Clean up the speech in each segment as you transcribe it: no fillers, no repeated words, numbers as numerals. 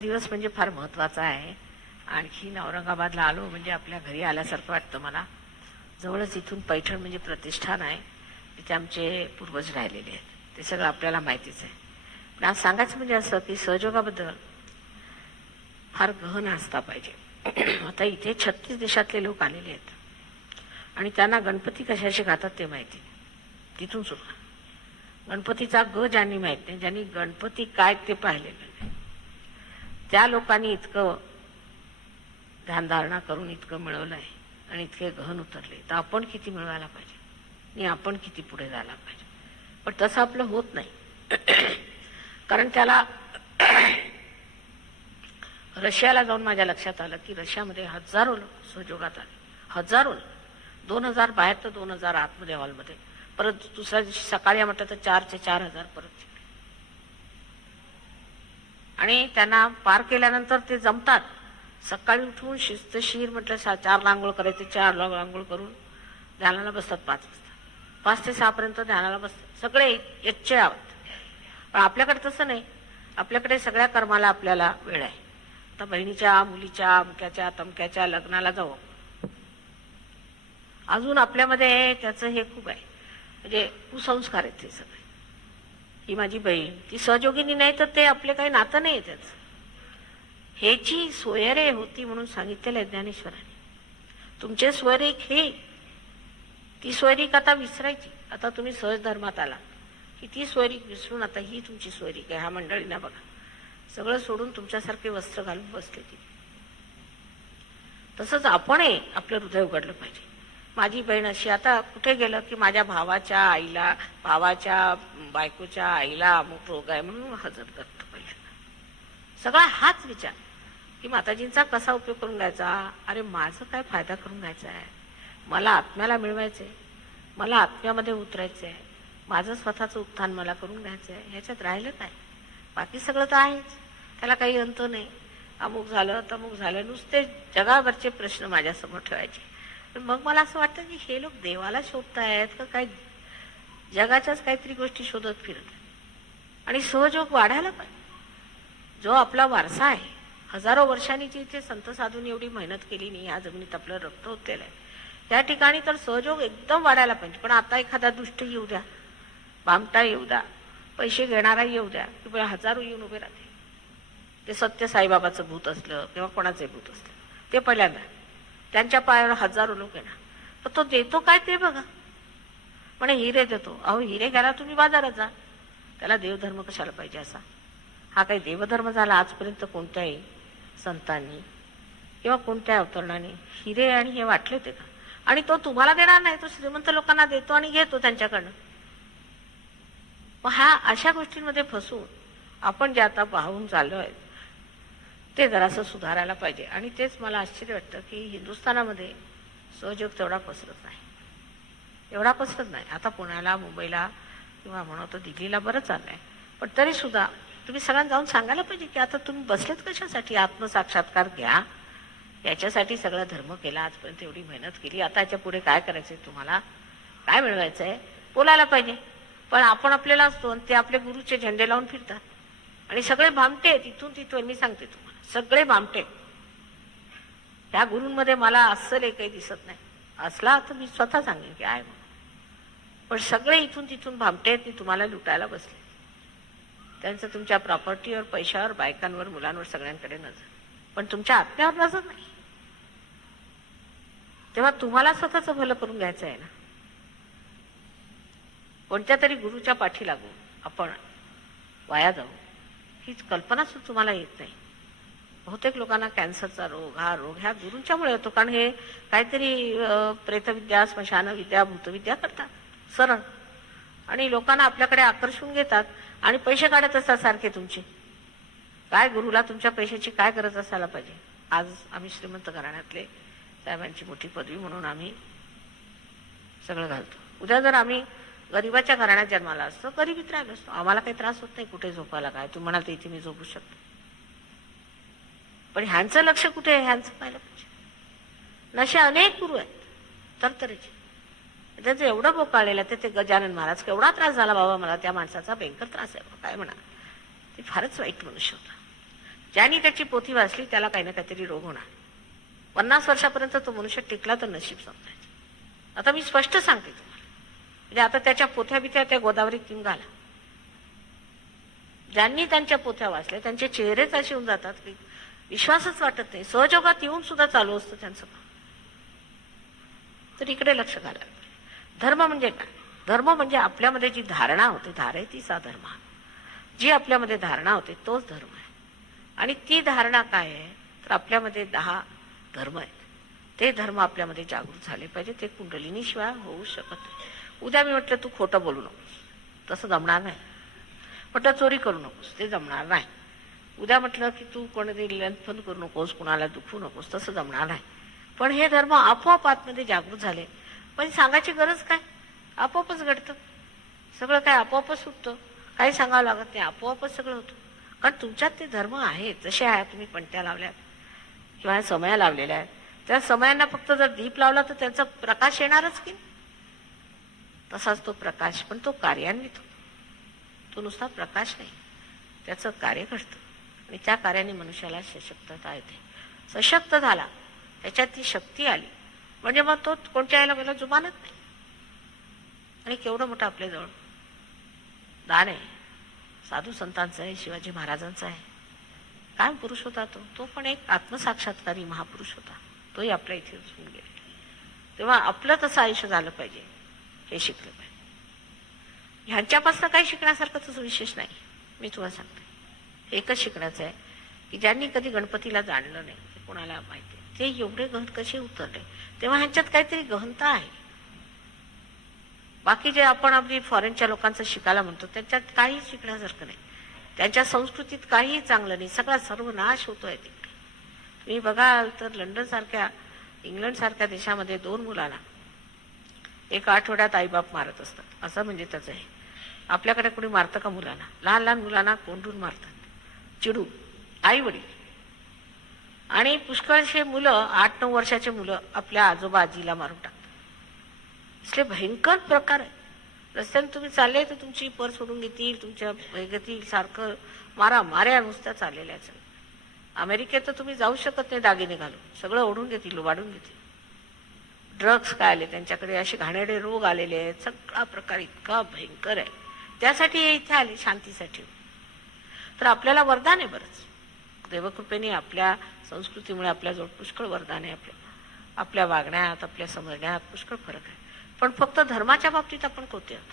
दिवस म्हणजे फार महत्त्वाचा आहे. आणखीन औरंगाबादला आलो म्हणजे आपल्या घरी आल्यासारखं वाटतं मला. जवळच इथून पैठण म्हणजे प्रतिष्ठान आहे, तिथे आमचे पूर्वज राहिलेले आहेत. ते सगळं आपल्याला माहितीच आहे. पण आज सांगायचं म्हणजे असं की सहयोगाबद्दल फार गहन असता पाहिजे. आता इथे 36 देशातले लोक आलेले आहेत आणि त्यांना गणपती कशाशी खातात ते माहिती. तिथून सुरू गणपतीचा ज्यांनी माहीत नाही, ज्यांनी गणपती काय ते पाहिलेलं नाही, त्या लोकांनी इतकं ध्यानधारणा करून इतकं मिळवलं आहे आणि इतके गहन उतरले, तर आपण किती मिळवायला पाहिजे आणि आपण किती पुढे जायला पाहिजे. पण तसं आपलं होत नाही. कारण त्याला रशियाला जाऊन माझ्या लक्षात आलं की रशियामध्ये हजारो लोक सहयोगात आले. हजारो 2000 बाहेर तर 2000 आतमध्ये हॉलमध्ये. परत दुसऱ्या दिवशी सकाळी म्हटलं तर 4,000 परत. आणि त्यांना पार केल्यानंतर ते जमतात. सकाळी उठून शिस्तशीर म्हटलं 4ला आंघोळ करायचे, 4ला आंघोळ करून ध्यानाला बसतात 5 वाजता. 5 ते 6 पर्यंत ध्यानाला बसतात. सगळे यच्चे आहोत. पण आपल्याकडे तसं नाही. आपल्याकडे सगळ्या कर्माला आपल्याला वेळ आहे. आता बहिणीच्या, मुलीच्या, अमक्याच्या तमक्याच्या लग्नाला जाऊ. अजून आपल्यामध्ये त्याचं हे खूप आहे. म्हणजे कुसंस्कार आहेत ते सगळे. ही माझी बहीण, ती सहयोगिनी नाही तर ते आपले काही नातं नाही त्याच. ह्याची सोयरे होती म्हणून सांगितलेलं आहे ज्ञानेश्वरांनी. तुमचे स्वैरिक हे, ती स्वैरिक आता विसरायची. आता तुम्ही सहज धर्मात आला की ती स्वैरिक विसरून आता ही तुमची स्वैरिक आहे. ह्या मंडळींना बघा, सगळं सोडून तुमच्यासारखे वस्त्र घालून बसले ती. तसंच आपणही आपलं हृदय उघडलं पाहिजे. माझी बहीण अशी, आता कुठे गेलं की माझ्या भावाच्या आईला, भावाच्या बायकोच्या आईला अमुक रोग आहे म्हणून हजर करतो पहिल्यांदा. सगळा हाच विचार की माताजींचा कसा उपयोग करून घ्यायचा. अरे माझं काय फायदा करून घ्यायचा आहे, मला आत्म्याला मिळवायचंय, मला आत्म्यामध्ये उतरायचंय, माझं स्वतःचं उत्थान मला करून घ्यायचं आहे. ह्याच्यात राहिलं काय, बाकी सगळं तर आहेच, त्याला काही अंत नाही. अमुक झालं तमुक झालं, नुसते जगावरचे प्रश्न माझ्यासमोर ठेवायचे. मग मला असं वाटतं की हे लोक देवाला शोधतायत का काय, जगाच्याच काहीतरी गोष्टी शोधत फिरत. आणि सहयोग वाढायला पाहिजे. जो आपला वारसा आहे, हजारो वर्षांनी जी इथे संत साधूंनी एवढी मेहनत केली नाही, या जमिनीत आपलं रक्त होतेलं आहे, त्या ठिकाणी तर सहयोग एकदम वाढायला पाहिजे. पण आता एखादा दुष्ट येऊ द्या, भामटा येऊ द्या, पैसे घेणारा येऊ द्या, की हजारो येऊन उभे राहते. ते सत्य साईबाबाचं भूत असलं किंवा कोणाचे भूत असलं, ते पहिल्यांदा त्यांच्या पायावर हजारो लोक येणार. तर तो देतो काय ते बघा. म्हणे हिरे देतो. अहो हिरे घ्यायला तुम्ही बाजारात जा, त्याला देवधर्म कशाला पाहिजे असा. हा काही देवधर्म झाला आजपर्यंत कोणत्याही संतांनी किंवा कोणत्या अवतरणाने हिरे आणि हे वाटले होते का. आणि तो तुम्हाला देणार नाही, तो श्रीमंत लोकांना देतो आणि घेतो त्यांच्याकडनं. मग ह्या अशा गोष्टींमध्ये फसून आपण जे आता पाहून चाललोय ते जरासं सुधारायला पाहिजे. आणि तेच मला आश्चर्य वाटतं की हिंदुस्थानामध्ये सहयोग तेवढा पसरत नाही, एवढा पसरत नाही. आता पुण्याला, मुंबईला किंवा म्हणतो दिल्लीला बरं चाललंय. पण तरी सुद्धा तुम्ही सगळ्यांना जाऊन सांगायला पाहिजे की आता तुम्ही बसलेत कशासाठी, आत्मसाक्षात्कार घ्या. याच्यासाठी सगळा धर्म केला आजपर्यंत, एवढी मेहनत केली, आता याच्या पुढे काय करायचंय, तुम्हाला काय मिळवायचंय, बोलायला पाहिजे. पण आपण आपल्याला असतो आणि ते आपले गुरुचे झेंडे लावून फिरतात. आणि सगळे भामटे आहेत इथून तिथून. मी सांगते तुम्हाला, सगळे भामटे. त्या गुरूंमध्ये मला असं काही दिसत नाही. असला तर मी स्वतः सांगेन की आहे म्हणून. पण सगळे इथून तिथून भामटे आहेत, मी तुम्हाला लुटायला बसले. त्यांचं तुमच्या प्रॉपर्टीवर, पैशावर, बायकांवर, मुलांवर, सगळ्यांकडे नजर, पण तुमच्या आत्म्यावर नजर नाही. तेव्हा तुम्हाला स्वतःचं भलं करून घ्यायचं आहे ना. कोणत्या तरी गुरुच्या पाठी लागू आपण वाया जाऊ, हीच कल्पना सुद्धा तुम्हाला येत नाही. बहुतेक लोकांना कॅन्सरचा रोग, हा रोग ह्या गुरूंच्यामुळे होतो. कारण हे काहीतरी प्रेतविद्या, स्मशानविद्या, भूतविद्या करतात सरळ, आणि लोकांना आपल्याकडे आकर्षून घेतात आणि पैसे काढत असतात सारखे तुमचे. काय गुरुला तुमच्या पैशाची काय गरज असायला पाहिजे. आज आम्ही श्रीमंत घराण्यातले, साहेबांची मोठी पदवी म्हणून आम्ही सगळं घालतो. उद्या जर आम्ही गरिबाच्या घराण्यात जन्माला असतो, गरिबीत राहिलो असतो, आम्हाला काही त्रास होत नाही कुठे झोपायला. काय तुम्ही म्हणाल तर इथे मी झोपू शकतो. पण ह्यांचं लक्ष कुठे आहे, ह्यांचं पाहिलं पाहिजे. नशे अनेक गुरु आहेत तरतरीचे, त्याचं एवढं बोकाळलेलं आहे. ते गजानन महाराज, केवढा त्रास झाला बाबा मला त्या माणसाचा, भयंकर त्रास आहे काय म्हणा. ते फारच वाईट मनुष्य होता. ज्यांनी त्याची पोथी वाचली त्याला काही ना काहीतरी रोग होणार. 50 वर्षापर्यंत तो मनुष्य टिकला तर नशीब समजायचं. आता मी स्पष्ट सांगते तुम्हाला. म्हणजे आता त्याच्या पोथ्या बिथ्या त्या गोदावरीत घेऊन घाला. ज्यांनी त्यांच्या पोथ्या वाचल्या त्यांचे चेहरेच असे होऊन जातात की विश्वासच वाटत नाही. सहयोगात येऊन सुद्धा चालू असतं त्यांचं काम. तर इकडे लक्ष घालायला. धर्म म्हणजे काय? धर्म म्हणजे आपल्यामध्ये जी धारणा होते, धारे तीचा धर्म. जी आपल्यामध्ये धारणा होते तोच धर्म आहे. आणि ती धारणा काय आहे तर आपल्यामध्ये 10 धर्म आहेत. ते धर्म आपल्यामध्ये जागृत झाले पाहिजे. ते कुंडलिनीशिवाय होऊ शकत नाही. उद्या मी म्हटलं तू खोटं बोलू नकोस, तसं जमणार नाही. म्हटलं चोरी करू नकोस, ते जमणार नाही. उद्या म्हटलं की तू कोणतरी लंथन करू नकोस, कुणाला दुखवू नकोस, तसं जमणार नाही. पण हे धर्म आपोआप आतमध्ये जागृत झाले. पण सांगायची गरज काय? आपोआपच घडतं. सगळं काय आपोआपच सुटतं. काही सांगावं लागत नाही, आपोआपच सगळं होतं. कारण तुमच्यात ते धर्म आहेत. जसे आहे तुम्ही पणत्या लावल्यात किंवा समया लावलेल्या आहेत, त्या समयांना फक्त जर दीप लावला तर त्यांचा प्रकाश येणारच की. तसाच तो प्रकाश, पण तो कार्यान्वित होतो. तो नुसता प्रकाश नाही, त्याचं कार्य घडतं. आणि त्या कार्याने मनुष्याला सशक्तता येते. सशक्त झाला, त्याच्यात ती शक्ती आली म्हणजे मग तो कोणत्या यायला मला जुमानत नाही. आणि केवढं मोठं आपल्याजवळ दान आहे. साधू संतांचं आहे, शिवाजी महाराजांचं आहे. काय पुरुष होता तो? तो पण एक आत्मसाक्षात्कारी महापुरुष होता. तोही आपल्या इथे असून गेले. तेव्हा आपलं तसं आयुष्य झालं पाहिजे हे शिकलं पाहिजे. ह्यांच्यापासून काही शिकण्यासारखं तसं विशेष नाही. मी तुम्हाला सांगते, एकच शिकण्याचं आहे की ज्यांनी कधी गणपतीला जाणलं नाही, हे कोणाला माहिती आहे, ते एवढे गहन कसे उतरले. तेव्हा ह्यांच्यात काहीतरी गहनता आहे. बाकी जे आपण आपली फॉरेनच्या लोकांचं शिकायला म्हणतो त्यांच्यात काही शिकण्यासारखं नाही. त्यांच्या संस्कृतीत काहीही चांगलं नाही. सगळा सर्वनाश होतोय तिकडे. तुम्ही बघाल तर लंडन सारख्या, इंग्लंड सारख्या देशामध्ये 2 मुलांना एका आठवड्यात आईबाप मारत असतात. असं म्हणजे त्याचं आहे. आपल्याकडे कोणी मारतं का मुलांना? लहान लहान मुलांना कोंडून मारतात, चिडून, आई वडील. आणि पुष्कळशे मुलं, 8-9 वर्षाचे मुलं आपल्या आजोबा आजीला मारून टाकतात. इसले भयंकर प्रकार आहे. रस्त्याने तुम्ही चालले तर तुमची पर्स सोडून घेतील, तुमच्या घेतील. सारखं माऱ्या नुसत्या चाललेल्या आहेत. अमेरिकेत तर तुम्ही जाऊ शकत नाही दागिने घालून. सगळं ओढून घेतील, वाढून घेतील. ड्रग्स काय आले त्यांच्याकडे, असे घाणेरडे रोग आलेले आहेत. सगळा प्रकार इतका भयंकर आहे. त्यासाठी हे इथे आले, शांतीसाठी. तर आपल्याला वरदान आहे बरंच. देवकृपेने आपल्या संस्कृतीमुळे आपल्याजवळ पुष्कळ वरदान आहे. आपल्या वागण्यात, आपल्या समजण्यात पुष्कळ फरक आहे. पण फक्त धर्माच्या बाबतीत आपण कोणते आहोत?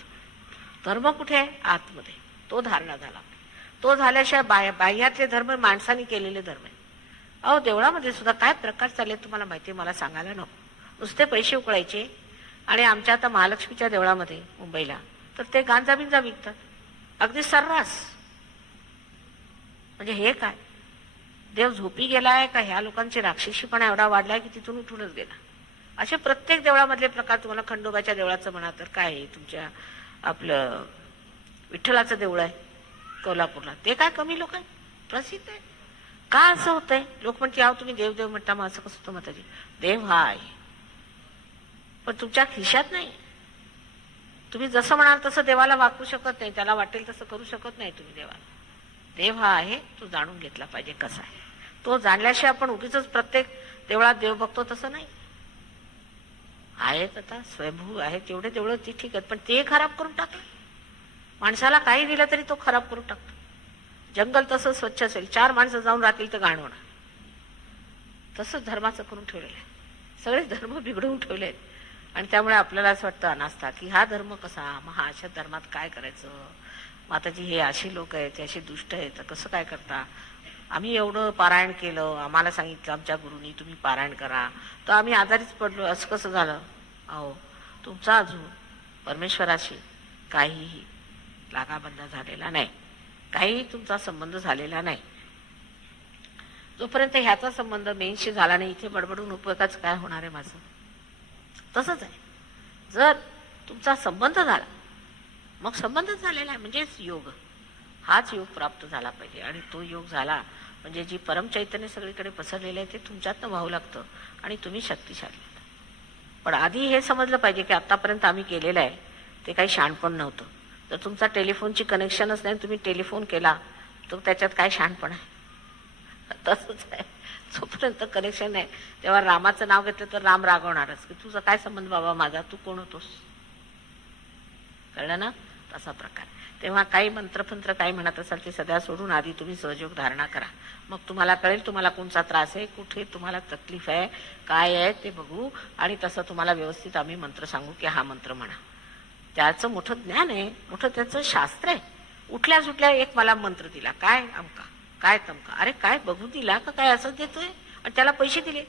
धर्म कुठे आहे? आतमध्ये. तो धारणा झाला. तो झाल्याशिवाय बाह्यातले धर्म माणसाने केलेले धर्म आहे. अहो, देवळामध्ये सुद्धा काय प्रकार चालले तुम्हाला माहिती आहे? मला सांगायला नको. नुसते पैसे उकळायचे. आणि आमच्या आता महालक्ष्मीच्या देवळामध्ये मुंबईला तर ते गांजा बिंजा विकतात अगदी सर्रास. म्हणजे हे काय? देव झोपी गेलाय का? ह्या लोकांची राक्षसीपणा एवढा वाढलाय की तिथून उठूनच गेला. असे प्रत्येक देवळामधले प्रकार. तुम्हाला खंडोबाच्या देवळाचं म्हणा तर काय आहे, तुमच्या आपलं विठ्ठलाचं देऊळ आहे कोल्हापूरला, ते काय कमी लोक आहे? प्रसिद्ध आहे. का असं होतंय? लोक म्हणते आहो तुम्ही देव देव म्हणता, मग असं कसं होतं? माताजी, देव हा आहे पण तुमच्या खिशात नाही. तुम्ही जसं म्हणाल तसं देवाला वागू शकत नाही. त्याला वाटेल तसं करू शकत नाही तुम्ही देवाला. देव हा आहे, तो जाणून घेतला पाहिजे कसा आहे. तो जाणल्याशिवाय आपण उगीच प्रत्येक देवळात देव बघतो तसं नाही. आहेत आता स्वयंभू आहेत तेवढे देवळं ती ठीक आहेत, पण ते खराब करून टाकलं. माणसाला काही दिलं तरी तो खराब करून टाकतो. जंगल तसं स्वच्छ असेल, 4 माणसं जाऊन राहतील तर घाण होणार. तसंच धर्माचं करून ठेवलेलं आहे. सगळे धर्म बिघडवून ठेवले आहेत. आणि त्यामुळे आपल्याला असं वाटतं अनास्था की हा धर्म कसा, मग हा अशा धर्मात काय करायचं? माताजी हे अशी लोक आहेत, ते असे दुष्ट आहेत, कसं काय करता? आम्ही एवढं पारायण केलं, आम्हाला सांगितलं आमच्या गुरुनी तुम्ही पारायण करा, तर आम्ही आजारीच पडलो, असं कसं झालं? अहो, तुमचा अजून परमेश्वराशी काहीही लागाबंदा झालेला नाही, काहीही तुमचा संबंध झालेला नाही. जोपर्यंत ह्याचा संबंध मेनशी झाला नाही, इथे बडबडून उपयोगाचं काय होणार आहे माझं? तसंच आहे. जर तुमचा संबंध झाला, मग संबंध झालेला आहे म्हणजेच योग. हाच योग प्राप्त झाला पाहिजे. आणि तो योग झाला म्हणजे जी परमचैतन्य सगळीकडे पसरलेलं आहे ते तुमच्यातनं वाहू लागतं आणि तुम्ही शक्तिशाली. पण आधी हे समजलं पाहिजे की आतापर्यंत आम्ही केलेलं आहे ते काही शहाणपण नव्हतं. जर तुमचा टेलिफोनची कनेक्शनच नाही, तुम्ही टेलिफोन केला तर त्याच्यात काय शहाणपण आहे? तसंच आहे. जोपर्यंत कनेक्शन आहे तेव्हा रामाचं नाव घेतलं तर राम रागवणारच की तुझा काय संबंध बाबा माझा, तू कोण होतोस. कळलं ना. तसा प्रकार. तेव्हा काही मंत्रफंत्र काही म्हणत असाल ते सध्या सोडून आधी तुम्ही सहयोग धारणा करा. मग तुम्हाला कळेल तुम्हाला कोणचा त्रास आहे, कुठे तुम्हाला तकलीफ आहे, काय आहे ते बघू. आणि तसं तुम्हाला व्यवस्थित आम्ही मंत्र सांगू की हा मंत्र म्हणा. त्याचं मोठं ज्ञान आहे, मोठं त्याचं शास्त्र आहे. उठल्या सुटल्या एक मला मंत्र दिला, काय अमका काय तमका, अरे काय बघू दिला का काय असं देतोय. आणि त्याला पैसे दिले,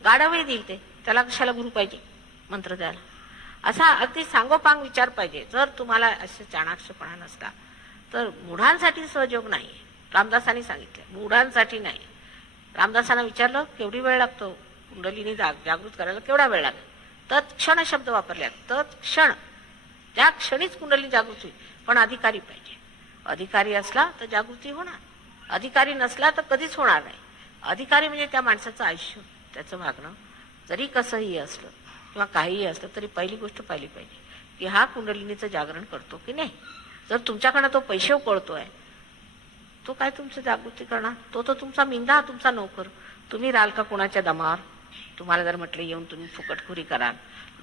गाडावही दिल ते, त्याला कशाला गुरु पाहिजे मंत्र द्यायला. असा अगदी सांगोपांग विचार पाहिजे. जर तुम्हाला असे चाणाक्षपणा नसता तर मूढांसाठी सहयोग नाही. रामदासांनी सांगितलं मूढांसाठी नाही. रामदासांना विचारलं केवढी वेळ लागतो कुंडलीनी जागृत करायला, केवढा वेळ लागतो. तत्क्षण शब्द वापरले, तत्क्षण, त्या क्षणीच कुंडली जागृत होईल. पण अधिकारी पाहिजे. अधिकारी असला तर जागृती होणार, अधिकारी नसला तर कधीच होणार नाही. अधिकारी म्हणजे त्या माणसाचं आयुष्य, त्याचं वागणं जरी कसंही असलं किंवा काहीही असलं तरी पहिली गोष्ट पाहिली पाहिजे की हा कुंडलिनीचं जागरण करतो की नाही. जर तुमच्याकडनं तो पैसे उकळतोय तो काय तुमचं जागृती करणार. तो तर तुमचा मिंदा, तुमचा नोकर. तुम्ही राहाल का कोणाच्या दमावर. तुम्हाला जर म्हटलं येऊन तुम्ही फुकटखोरी कराल,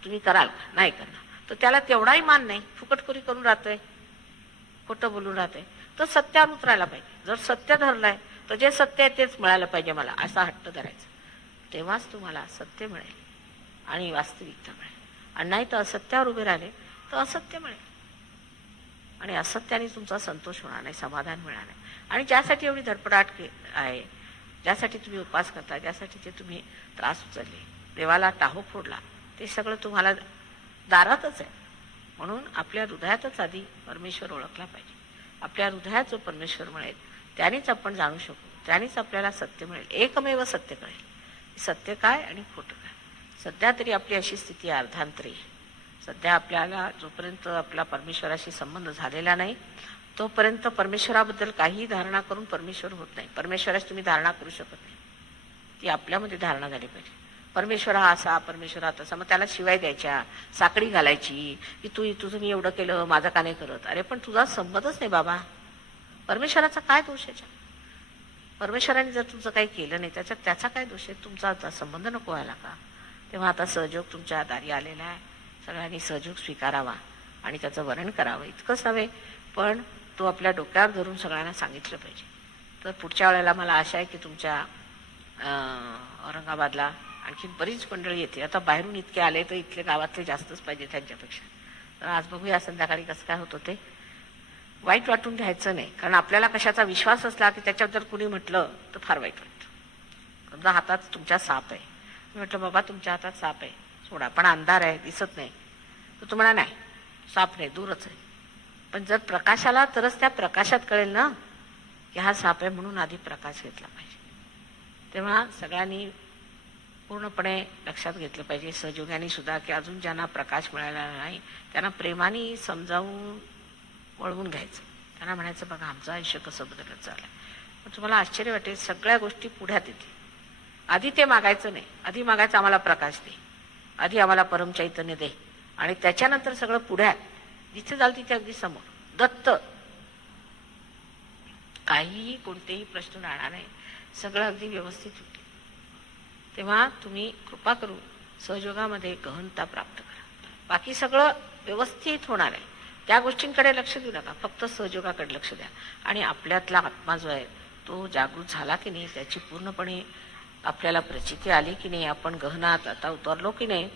तुम्ही कराल का, नाही करणार. तर त्याला तेवढाही मान नाही. फुकटखोरी करून राहतोय, खोटं बोलून राहतोय. तर सत्यावर उतरायला पाहिजे. जर सत्य धरलंय तर जे सत्य आहे तेच मिळालं पाहिजे मला, असा हट्ट धरायचा. तेव्हाच तुम्हाला सत्य मिळेल आणि वास्तविकता मिळेल. आणि नाही तर असत्यावर उभे राहिले तर असत्य मिळेल. आणि असत्याने तुमचा संतोष होणार नाही, समाधान मिळणार नाही. आणि ज्यासाठी एवढी धडपडाट आहे, ज्यासाठी तुम्ही उपास करता, ज्यासाठी जे तुम्ही त्रास उचलले, देवाला टाहो फोडला, ते सगळं तुम्हाला दारातच आहे. म्हणून आपल्या हृदयातच आधी परमेश्वर ओळखला पाहिजे. आपल्या हृदयात जो परमेश्वर मिळेल त्यानेच आपण जाणू शकू, त्यानेच आपल्याला सत्य मिळेल. एकमेव सत्य कळेल, सत्य काय आणि खोटं काय. सध्या तरी आपली अशी स्थिती अर्धांतरी. सध्या आपल्याला जोपर्यंत आपला परमेश्वराशी संबंध झालेला नाही तोपर्यंत परमेश्वराबद्दल काही धारणा करून परमेश्वर होत नाही. परमेश्वराची तुम्ही धारणा करू शकत नाही, ती आपल्यामध्ये धारणा झाली पाहिजे. परमेश्वर हा असा, परमेश्वर हा तसा. मग त्याला शिवाय द्यायच्या, साखळी घालायची की तुझं मी एवढं केलं, माझं का नाही करत. अरे पण तुझा संबंधच नाही बाबा. परमेश्वराचा काय दोष आहे. परमेश्वराने जर तुमचं काही केलं नाही त्याच्यात त्याचा काय दोष आहे. तुमचा आता संबंध नको व्हायला का. तेव्हा आता सहयोग तुमच्या दारी आलेला आहे. सगळ्यांनी सहयोग स्वीकारावा आणि त्याचं वर्णन करावं. इतकंच नव्हे पण तो आपल्या डोक्यावर धरून सगळ्यांना सांगितलं पाहिजे. तर पुढच्या वेळेला मला आशा आहे की तुमच्या औरंगाबादला आणखी बरीच मंडळी येते. आता बाहेरून इतके आले तर इथले गावातले जास्तच पाहिजे त्यांच्यापेक्षा. तर आज बघूया संध्याकाळी कसं काय होतं ते. वाईट वाटून घ्यायचं नाही, कारण आपल्याला कशाचा विश्वास असला की त्याच्याबद्दल कुणी म्हटलं तर फार वाईट वाटतं. समजा हातात तुमच्या साप आहे, मी म्हटलं बाबा तुमच्या हातात साप आहे सोडा, पण अंधार आहे दिसत नाही, तर तुम्हाला नाही साप नाही दूरच आहे. पण जर प्रकाश आला तरच त्या प्रकाशात कळेल ना की हा साप आहे, म्हणून आधी प्रकाश घेतला पाहिजे. तेव्हा सगळ्यांनी पूर्णपणे लक्षात घेतलं पाहिजे, सहयोगाने सुद्धा, की अजून ज्यांना प्रकाश मिळाला नाही त्यांना प्रेमाने समजावून वळवून घ्यायचं. त्यांना म्हणायचं बघा आमचं आयुष्य कसं बदलत चाललंय. मग तुम्हाला आश्चर्य वाटेल, सगळ्या गोष्टी पुढ्यात येतील. आधी ते मागायचं नाही, आधी मागायचं आम्हाला प्रकाश दे, आधी आम्हाला परमचैतन्य दे, आणि त्याच्यानंतर सगळं पुढ्यात जिथे जाल तिथे अगदी समोर दत्त. काहीही कोणतेही प्रश्न राहणार नाही, सगळं अगदी व्यवस्थित होते. तेव्हा तुम्ही कृपा करून सहयोगामध्ये गहनता प्राप्त करा. बाकी सगळं व्यवस्थित होणार आहे. त्या गोष्टींकडे लक्ष देऊ नका, फक्त सहयोगाकडे लक्ष द्या. आणि आपल्यातला आत्मा जो आहे तो जागृत झाला की नाही, त्याची पूर्णपणे आपल्याला प्रचिती आली की नाही, आपण गहनात आता उतरलो की नाही,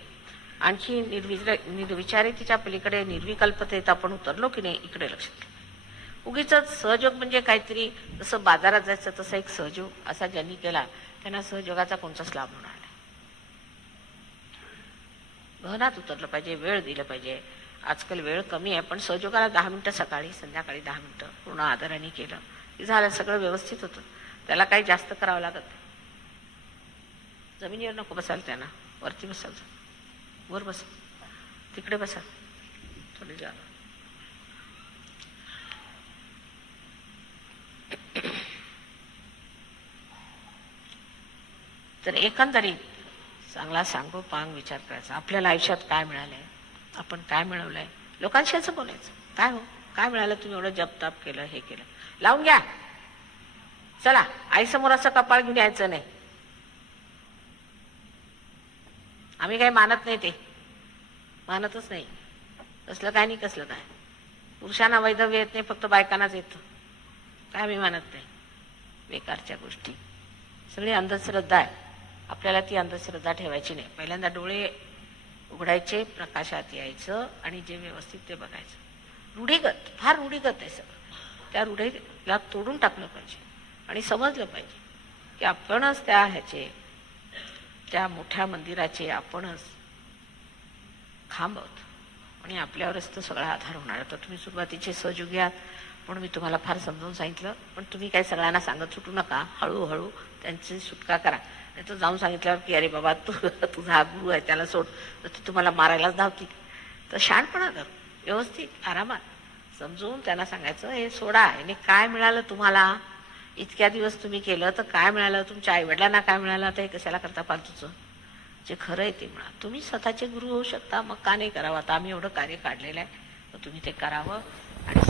आणखी निर्विचारितेच्या पलीकडे निर्विकल्पतेत आपण उतरलो की नाही, इकडे लक्ष द्या. उगीच सहयोग म्हणजे काहीतरी जसं बाजारात जायचं तसं एक सहयोग असा ज्यांनी केला त्यांना सहयोगाचा कोणताच लाभ होणार नाही. गहनात उतरलं पाहिजे, वेळ दिलं पाहिजे. आजकाल वेळ कमी आहे, पण सहयोगाला 10 मिनिटं सकाळी संध्याकाळी 10 मिनिटं पूर्ण आदराने केलं की झालं, सगळं व्यवस्थित होतं. त्याला काही जास्त करावं लागत नाही. जमिनीवर नको बसाल, त्यांना वरती बसाल, वर बसा, तिकडे बसा, थोडी जा. तर एकंदरीत चांगला सांगोपांग विचार करायचा. आपल्याला आयुष्यात काय मिळालंय, आपण काय मिळवलंय, लोकांशी असं बोलायचं. काय हो काय मिळालं, तुम्ही एवढं जप ताप केलं, हे केलं, लावून घ्या. चला आईसमोर असं कपाळ घेऊन यायचं नाही. आम्ही काही मानत नाही, ते मानतच नाही. कसलं काय नाही, कसलं काय. पुरुषांना वैधव्य येत नाही, फक्त बायकांनाच येतं. काय आम्ही मानत नाही. बेकारच्या गोष्टी सगळी अंधश्रद्धा आहे. आपल्याला ती अंधश्रद्धा ठेवायची नाही. पहिल्यांदा डोळे उघडायचे, प्रकाशात यायचं आणि जे व्यवस्थित ते बघायचं. रूढीगत, फार रूढीगत आहे सगळं. त्या रूढीला तोडून टाकलं पाहिजे आणि समजलं पाहिजे की आपणच त्या मोठ्या मंदिराचे आपणच खांब आहोत आणि आपल्यावरच तो सगळा आधार होणार. तर तुम्ही सुरुवातीचे सहयोगी आहात म्हणून मी तुम्हाला फार समजावून सांगितलं, पण तुम्ही काही सगळ्यांना सांगत सुटू नका. हळूहळू त्यांची सुटका करा. नाही तर जाऊन सांगितल्यावर की अरे बाबा तुझा हा गुरु आहे, त्याला सोड, तर ती तुम्हाला मारायलाच धावती. तर शहाणपणा कर, व्यवस्थित आरामात समजून त्यांना सांगायचं, हे सोडा, याने काय मिळालं तुम्हाला, इतक्या दिवस तुम्ही केलं तर काय मिळालं, तुमच्या आईवडिलांना काय मिळालं, आता हे कशाला करता फालतूचं. जे खरं आहे ते म्हणा. तुम्ही स्वतःचे गुरु होऊ शकता, मग का नाही करावं. आता आम्ही एवढं कार्य काढलेलं आहे, तर तुम्ही ते करावं आणि